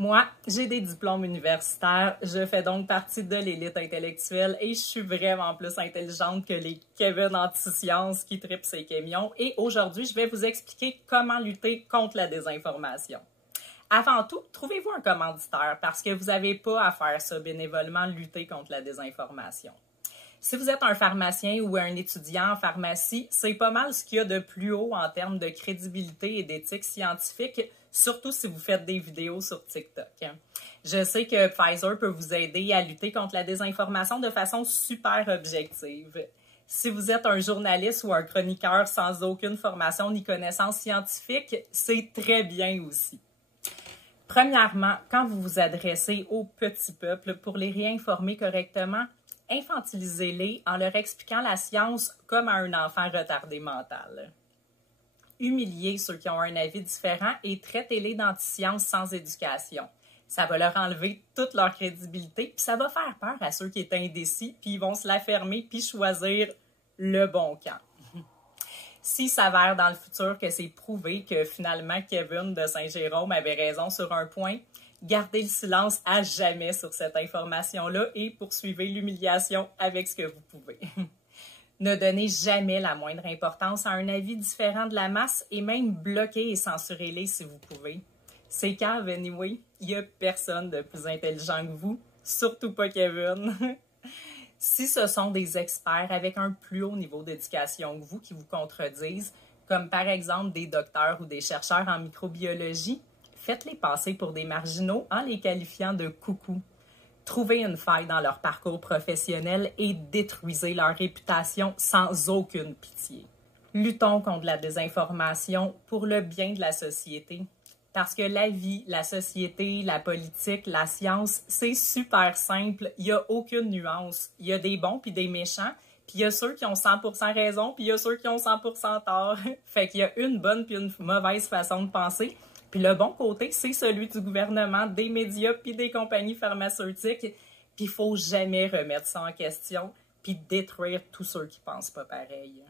Moi, j'ai des diplômes universitaires, je fais donc partie de l'élite intellectuelle et je suis vraiment plus intelligente que les Kevin anti-sciences qui tripent ses camions. Et aujourd'hui, je vais vous expliquer comment lutter contre la désinformation. Avant tout, trouvez-vous un commanditaire parce que vous n'avez pas à faire ça bénévolement, lutter contre la désinformation. Si vous êtes un pharmacien ou un étudiant en pharmacie, c'est pas mal ce qu'il y a de plus haut en termes de crédibilité et d'éthique scientifique, surtout si vous faites des vidéos sur TikTok. Je sais que Pfizer peut vous aider à lutter contre la désinformation de façon super objective. Si vous êtes un journaliste ou un chroniqueur sans aucune formation ni connaissance scientifique, c'est très bien aussi. Premièrement, quand vous vous adressez au petit peuple pour les réinformer correctement, infantilisez-les en leur expliquant la science comme à un enfant retardé mental. Humiliez ceux qui ont un avis différent et traitez-les d'anti-science sans éducation. Ça va leur enlever toute leur crédibilité, puis ça va faire peur à ceux qui étaient indécis, puis ils vont se la fermer puis choisir le bon camp. S'il s'avère dans le futur que c'est prouvé que finalement Kevin de Saint-Jérôme avait raison sur un point, gardez le silence à jamais sur cette information-là et poursuivez l'humiliation avec ce que vous pouvez. Ne donnez jamais la moindre importance à un avis différent de la masse et même bloquez et censurez-les si vous pouvez. C'est cave, anyway. Il n'y a personne de plus intelligent que vous, surtout pas Kevin. Si ce sont des experts avec un plus haut niveau d'éducation que vous qui vous contredisent, comme par exemple des docteurs ou des chercheurs en microbiologie, faites-les passer pour des marginaux en les qualifiant de coucou. Trouvez une faille dans leur parcours professionnel et détruisez leur réputation sans aucune pitié. Luttons contre la désinformation pour le bien de la société. Parce que la vie, la société, la politique, la science, c'est super simple. Il n'y a aucune nuance. Il y a des bons puis des méchants, puis il y a ceux qui ont 100% raison, puis il y a ceux qui ont 100% tort. Fait qu'il y a une bonne puis une mauvaise façon de penser. Puis le bon côté, c'est celui du gouvernement, des médias puis des compagnies pharmaceutiques. Puis il ne faut jamais remettre ça en question puis détruire tous ceux qui pensent pas pareil.